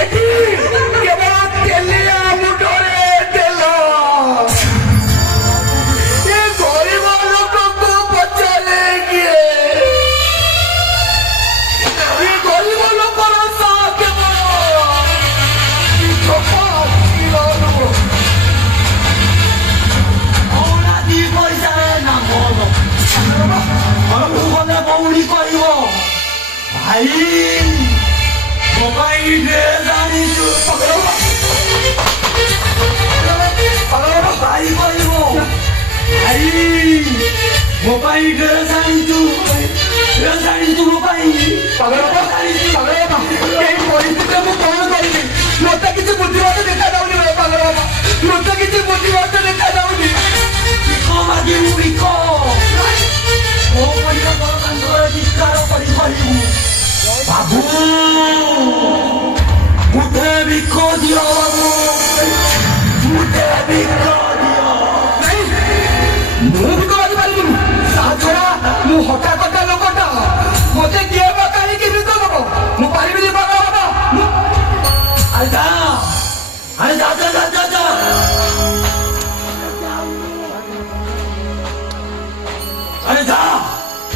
ଏଠି କେବଳ ତେଲିଆ ମୁଣ୍ଡରେ ତେଲ। ଏ ଗରିବ ଲୋକକୁ ପଚାରେ କିଏ? ଏ ଗରିବ ଲୋକର ସାହ କେବଳ ଦି ପଇସାରେ ନାମ ଘରକୁ ଗଲେ ଭଉଣୀ କହିବ ଭାଇ ମୋ ପାଇଁ ଡ୍ରେସ୍ ଆଣିଛୁ। ଭାଇ କହିବ ଭାଇ ମୋ ପାଇଁ ଡ୍ରେସ୍ ଆଣିଛୁ, ଡ୍ରେସ୍ ଆଣିଛୁ ମୋ ପାଇଁ। ଏଇ ପରିସ୍ଥିତିରେ ମୁଁ କଣ କରିବି? ମତେ କିଛି ବୁଝିବାକୁ ଦେଖାଯାଉନି ପାଗଳ ବାବା, ମତେ କିଛି ବୁଝିବାକୁ ଦେଖାଯାଉନି। ମାଗିବୁ ଭିକ ମୋ ପରିବା ତାଙ୍କର ଚିତ୍କାର କରି କହିବୁ ବାବୁ ମୁଠେ ଭିକ ଦିଅ, ବାବୁ ମୁଠେ ଭିକ ଦିଅ। ମୁଁ ଭିକ ମାଗିପାରିବିନି, ତା ଛଡା ମୁଁ ହଠାତ୍ ଲୋକଟା, ମତେ କିଏ ବା କାହିଁକି ଭିକ ଦବ? ମୁଁ ପାରିବିନି ପାଗଳ ବାବା। ଆରେ ଯା, ଆରେ ଯା ଯା ଯା ଯା ଯା। ଆରେ ଯା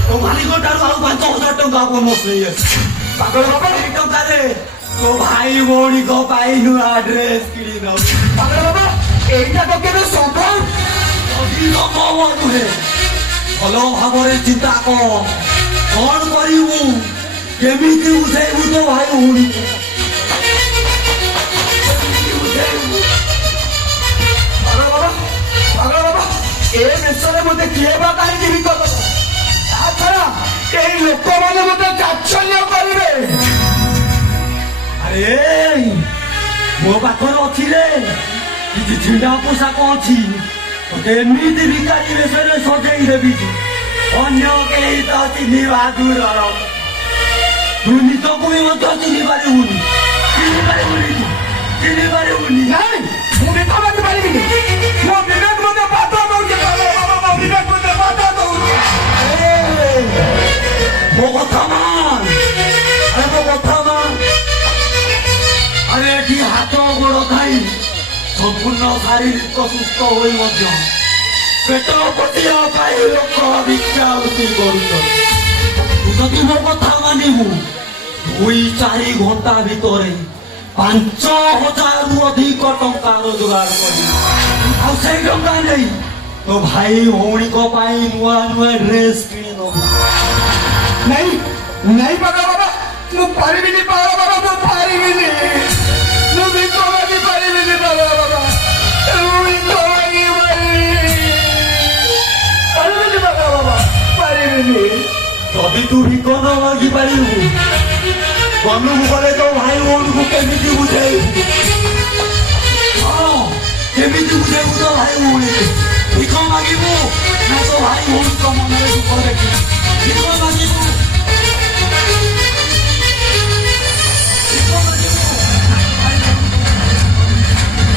ତୋ ମାଲିକ ଠାରୁ ଆଉ 5,000 ଟଙ୍କା ବୋନସ୍ ନେଇ ଆସ। ପାଗଳ ବାବା, ଏଇ ଟଙ୍କାରେ ତୋ ଭାଇ ଭଉଣୀଙ୍କ ପାଇଁ ନୂଆ ଡ୍ରେସ୍ କିଣି ନବୁ। ପାଗଳ ବାବା, ଏଇଟା ତ କେବେ ସମ୍ଭବ ନୁହେଁ। ଭଲ ଭାବରେ ଚିନ୍ତା କର, କଣ କରିବୁ, କେମିତି ବୁଝେଇବୁ ତୋ ଭାଇ ଭଉଣୀକୁ? ପାଗଳ ବାବା, ଏ ଦେଶରେ ମତେ କିଏ ବା କାହିଁକି ଭିକ ଦବ? ତା ଛଡା ଏଇ ଲୋକମାନେ ମତେ ତାଚ୍ଛଲ୍ୟ କରିବେ। ଆରେ ମୋ ପାଖରେ ଅଛି ରେ କିଛି ଛିଣ୍ଡା ପୋଷାକ ଅଛି, ଏମିତି ଭିକାରୀ ବେଶରେ ସଜେଇ ଦେବି ଅନ୍ୟ କେହି ତ ଚିହ୍ନିବା ଦୂରର। ତୁ ନିଜକୁ ବି ମଧ୍ୟ ଚିହ୍ନି ପାରିବୁନି, ଚିହ୍ନି ପାରିବୁନି। ନାଇଁ, ମୁଁ ଭିକ ମାଗି ପାରିବିନି। ମୋ ବିବେକ ମତେ ବାଧା ଦଉଛି, ମୋ ବିବେକ ମତେ ବାଧା ଦଉଛି। ମୋ କଥା ମାନ, ଆରେ ମୋ କଥା ମାନ। ଆରେ ଏଠି ହାତ ଗୋଡ଼ ଖାଇ ସମ୍ପୂର୍ଣ୍ଣ ଶାରୀରିକ ସୁସ୍ଥ ହୋଇ ମଧ୍ୟ ପେଟ ପୋଷିବା ପାଇଁ ଲୋକ ଭିକ୍ଷାବୃତ୍ତି କରୁଛନ୍ତି। ତୁ ଯଦି ମୋ କଥା ମାନିବୁ 2-4 ଘଣ୍ଟା ଭିତରେ 5,000ରୁ ଅଧିକ ଟଙ୍କା ରୋଜଗାର କରିବୁ। ଆଉ ସେଇ ଟଙ୍କା ନେଇ ତୋ ଭାଇ ଭଉଣୀଙ୍କ ପାଇଁ ନୂଆ ନୂଆ ଡ୍ରେସ୍ କିଣି ନବୁ। ନାଇଁ ନାଇଁ ପାଗଳ ବାବା, ମୁଁ ପାରିବିନି ପାଗଳ ବାବା, ମୁଁ ପାରିବିନି। ମୁଁ ଭିକ ମାଗି ପାରିବିନି ପାଗଳ ବାବା, ମୁଁ ଭିକ ମାଗି ପାରିବିନି ପାଗଳ ବାବା, ପାରିବିନି। ଯଦି ତୁ ଭିକ ନ ମାଗି ପାରିବୁ ମନକୁ ଗଲେ ତୋ ଭାଇ ଭଉଣୀକୁ କେମିତି ବୁଝେଇବୁ? ହଁ, କେମିତି ବୁଝେଇବୁ ତୋ ଭାଇ ଭଉଣୀକୁ? ଭିକ ମାଗିବୁ ନା ତୋ ଭାଇ ଭଉଣୀଙ୍କ ମନରେ ଦୁଃଖ ଦେଖିବୁ? ଭିକ ମାଗିବୁ,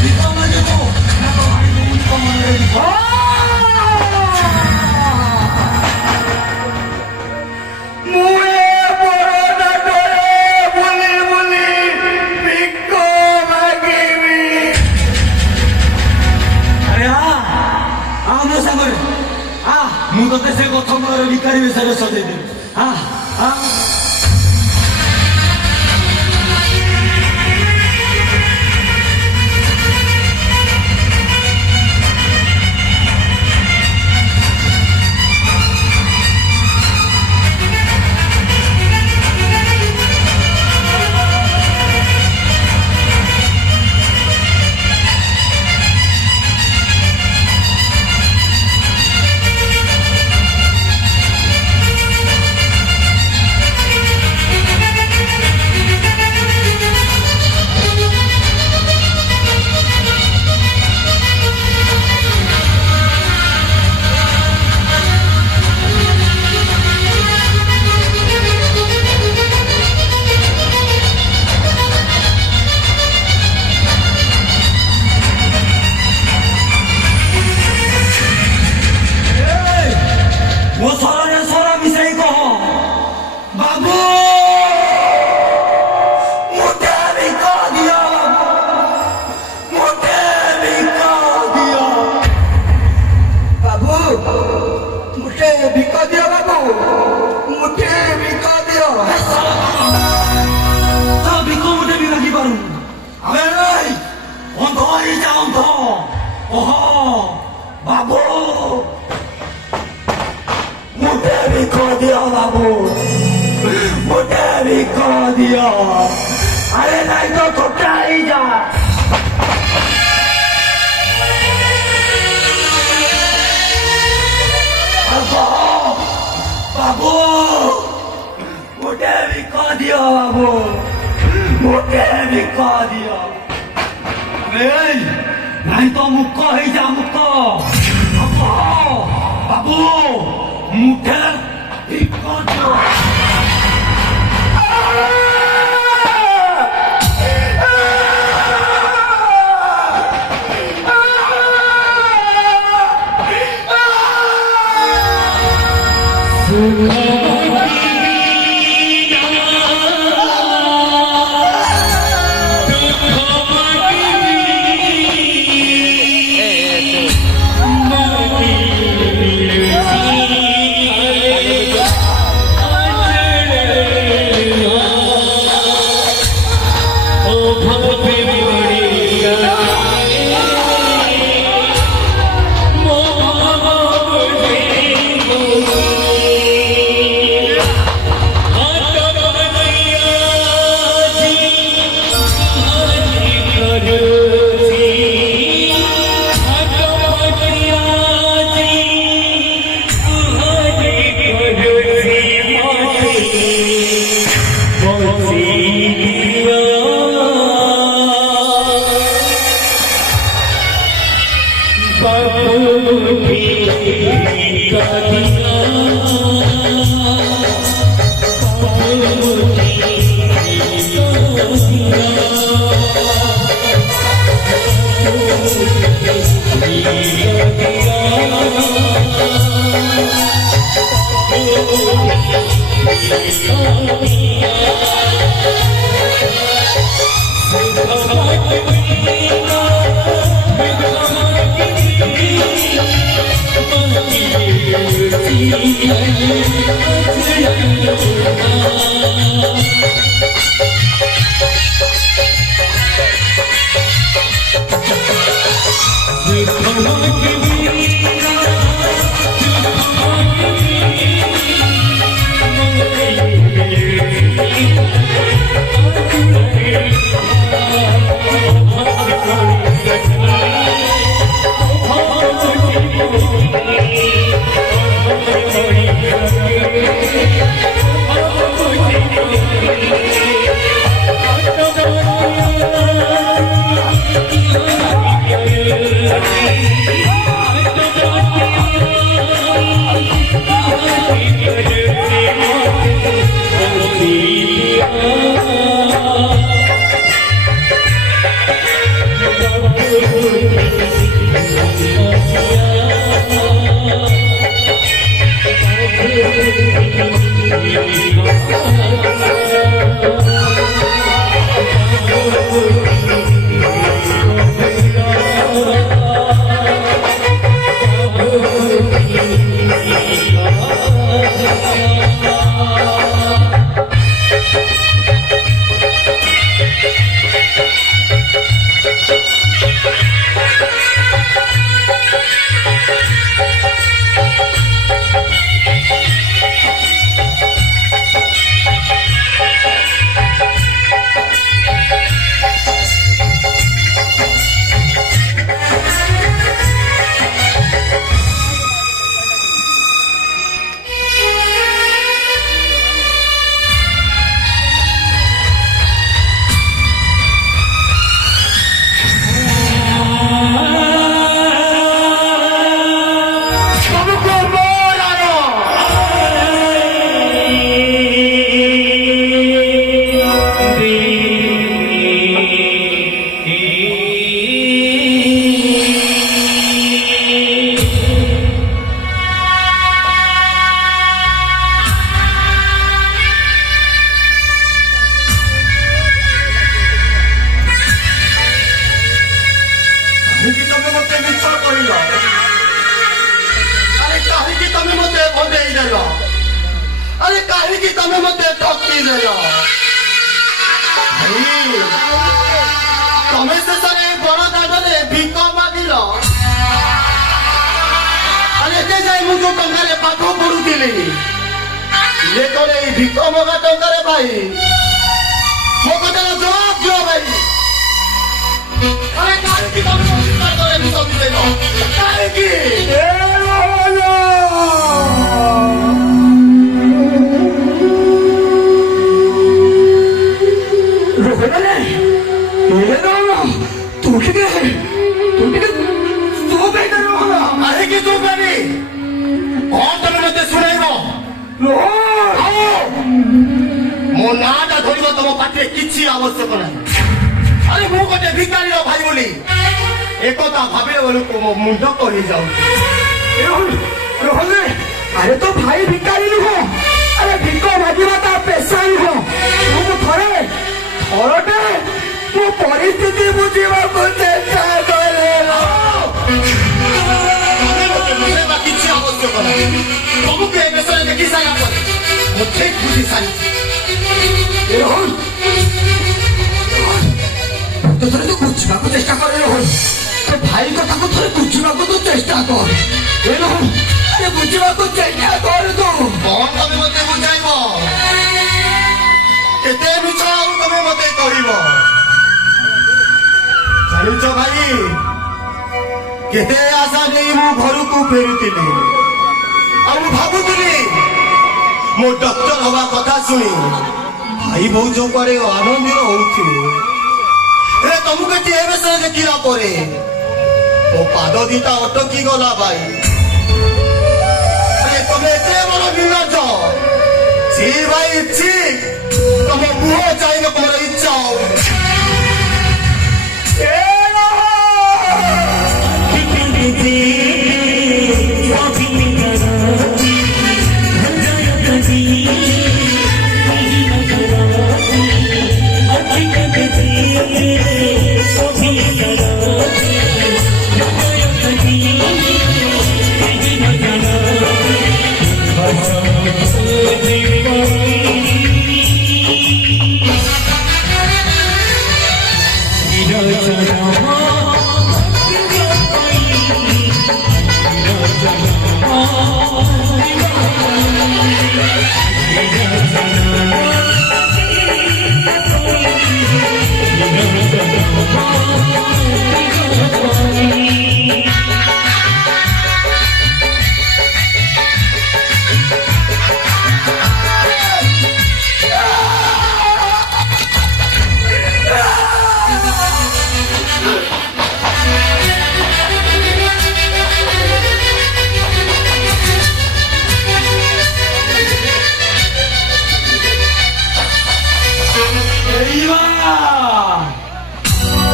ଭିକ ମାଗିବୁ ନା ତୋ ଭାଇ ଭଉଣୀଙ୍କ ମନରେ ଦୁଃଖ? ମୁଁ ତତେ ସେ ଗଛ ମୂଳରେ ଭିକାରୀ ବେଶରେ ସଜେଇଦେବି। नहीं तो छोटा ही जा बाबू मुझे भी कह दिया बाबू मुझे भी कह दिया नहीं तो मुक्को ही जा मुक्को बाबू मुझे भी कह दिया अरे काहे की तमे मते ठकी देलो तमे से सरे बड़ा दादले भिक मागिलो अरे जे जाई मु जो टंगारे पाठो पढुतिली ये तोरे भिक मगा टंगारे भाई ମୋ କଥାର ଜବାବ ଦିଅ ଭାଇ। ଆରେ କାହିଁକି ତମେ ମୋ ସିଦ୍ଧାନ୍ତରେ ବିଷ ମିଶେଇଲ? କାହିଁକି? କାହିଁକି ତୁ ପାରି? କଣ ତମେ ମତେ ଶୁଣାଇବ? ମୋ ନାଁଟା ଧରିବ ତମ ପାଟିରେ କିଛି ଆବଶ୍ୟକ ନାହିଁ। ଆରେ ମୁଁ ଗୋଟେ ଭିକାରୀର ଭାଇ ବୋଲି একথা ভাবিলে বেলକୁ ମୋ ମୁଣ୍ଡ କହି ଯାଉଛି। আরে তো ভাই ভিকারি নুহ, আরে ভিক মাগিবা তা পেশা নুহ। ମୁଁ ଥରଟେ ମୋ ପରିସ୍ଥିତି ବୁଝିବାକୁ ଚେଷ୍ଟା କରେ। ତମେ ମତେ ବୁଝେଇବା କିଛି ଆବଶ୍ୟକ ନାହିଁ। ତମକୁ ଏ ବିଷୟରେ ଦେଖି ସାରିଲା ପରେ ମୁଁ ଠିକ ବୁଝି ସାରିଛି। ଥରେ ତୁ ବୁଝିବାକୁ ଚେଷ୍ଟା କରେ ରୋହନ। ତୋ ଭାଇ କଥାକୁ ଥରେ ବୁଝିବାକୁ ତୁ ଚେଷ୍ଟା କର। ଆରେ ବୁଝିବାକୁ ଚେଷ୍ଟା କର ତୁ। କଣ ତମେ ମତେ ବୁଝାଇବ? କେତେ ମିଛ ଆଉ ତମେ ମତେ କହିବ? ଜାଣିଛ ଭାଇ, କେତେ ଆଶା ନେଇ ମୁଁ ଘରକୁ ଫେରୁଥିଲି ଆଉ ମୁଁ ଭାବୁଥିଲି ମୋ ଡକ୍ଟର ହବା କଥା ଶୁଣି ଭାଇ ଭାଉଜ କୁଆଡେ ଆନନ୍ଦିତ ହଉଥିବେ। ହେଲେ ତମକୁ ଏଠି ଏ ବିଷୟରେ ଦେଖିଲା ପରେ ମୋ ପାଦ ଦିଟା ଅଟକି ଗଲା ଭାଇ। ଆରେ ତମେ ଏତେ ବଡ ନିର୍ଲଜ୍ଜ। ছি ভাই ছি, ତମ ମୁହଁ ଚାହିଁବାକୁ ମୋର ଇଚ୍ଛା ହଉନି।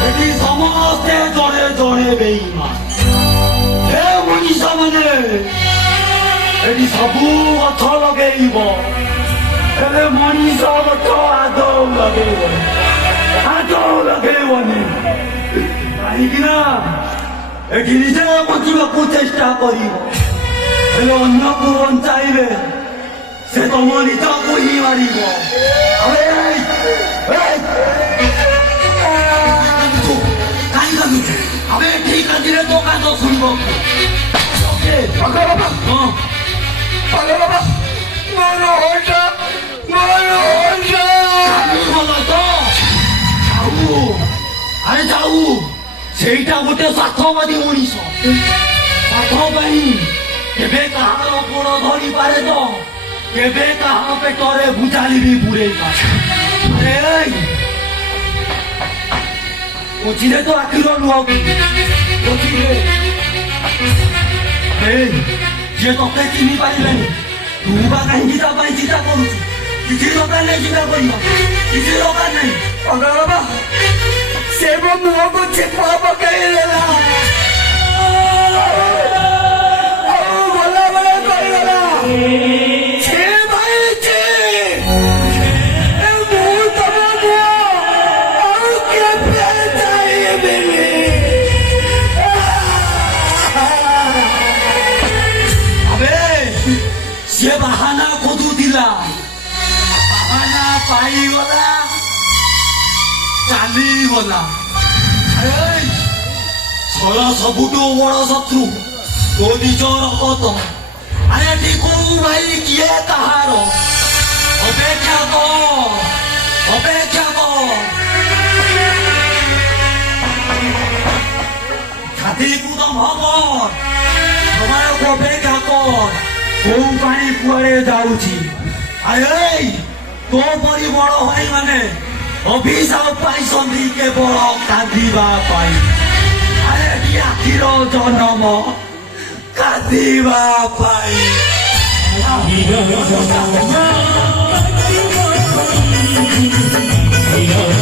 ଏଠି ସମସ୍ତେ ଜଣେ ଜଣେ ବେଇମାନ। ହେ ମଣିଷ ମାନେ, ଏଠି ସବୁ ଗଛ ଲଗେଇବ, ହେଲେ ମଣିଷ ଗଛ ଆଦୌ ଲଗେଇବନି, ଆଦୌ ଲଗେଇବନି। କାହିଁକି ନା ଏଠି ନିଜେ ବଞ୍ଚିବାକୁ ଚେଷ୍ଟା କରିବ, ହେଲେ ଅନ୍ୟକୁ ବଞ୍ଚାଇଲେ ସେ ତମ ନିଜକୁ ହିଁ ମାରିବ। ଆମେ ଠିକ ଆଜିରେ ତୋ କାଦ ଶୁଣିବ। ପାଗଳ ବାବା, ପାଗଳ ବାବା, ମୋର ହଇଟା, ମୋର ହଇଟା। ଭଲ ତ ଯାଉ, ଆରେ ଯାଉ। ସେଇଟା ଗୋଟେ ସ୍ୱାର୍ଥବାଦୀ ମଣିଷ। ସ୍ୱାର୍ଥ ପାଇଁ କେବେ କାହାର ଗୋଡ଼ ଧରିପାରେ ତ କେବେ କାହା ପେଟରେ ଭୁଜାଲି ବି ପୁରେଇ ପାରେ। ଆରେ ପୋଛିଲେ ତ ଆଖିର ଲୁହ ପୋଛିଲେ। ଯିଏ ତତେ ଚିହ୍ନି ପାରିଲାନି, ତୁ ବା କାହିଁକି ତା ପାଇଁ ଚିନ୍ତା କରୁଛୁ? କିଛି ଦରକାର ନାହିଁ ଚିନ୍ତା କରିବା, କିଛି ଦରକାର ନାହିଁ। ପାଗଳ ବାବା, ସେ ମୋ ମୁହଁକୁ ଚିପା ପକେଇଦେଲା। ଆଉ ଗଲାବେଳେ କହିଗଲା, ଛେ ଭାଇ ଛେ, ମୁଁ ତମ ମୁହଁ ଆଉ କେବେ ଚାହିଁବିନି। ଆବେ ସିଏ ବାହାନା ଖୋଜୁଥିଲା, ବାହାନା ପାଇଗଲା, ଚାଲିଗଲା। ଛଳ ସବୁଠୁ ବଡ ଶତ୍ରୁ ତୋ ନିଜ ରକତ। ଆରେ ଏଠି କୋଉ ଭାଇ କିଏ କାହାର? ଅପେକ୍ଷା କର, ଅପେକ୍ଷା କର। କୁଦମ ହବ ସମୟକୁ ଅପେକ୍ଷା କର କୋଉ ପାଣି କୁଆଡେ ଯାଉଛି ଆରେ ତୋ ପରି ବଡ ଭାଇ ମାନେ ଅଭିଶାପ ପାଇଛନ୍ତି କେବଳ କାନ୍ଦିବା ପାଇଁ ଆରେ ଆଖିର ଜନ୍ମ କାନ୍ଦିବା ପାଇଁ Yeah.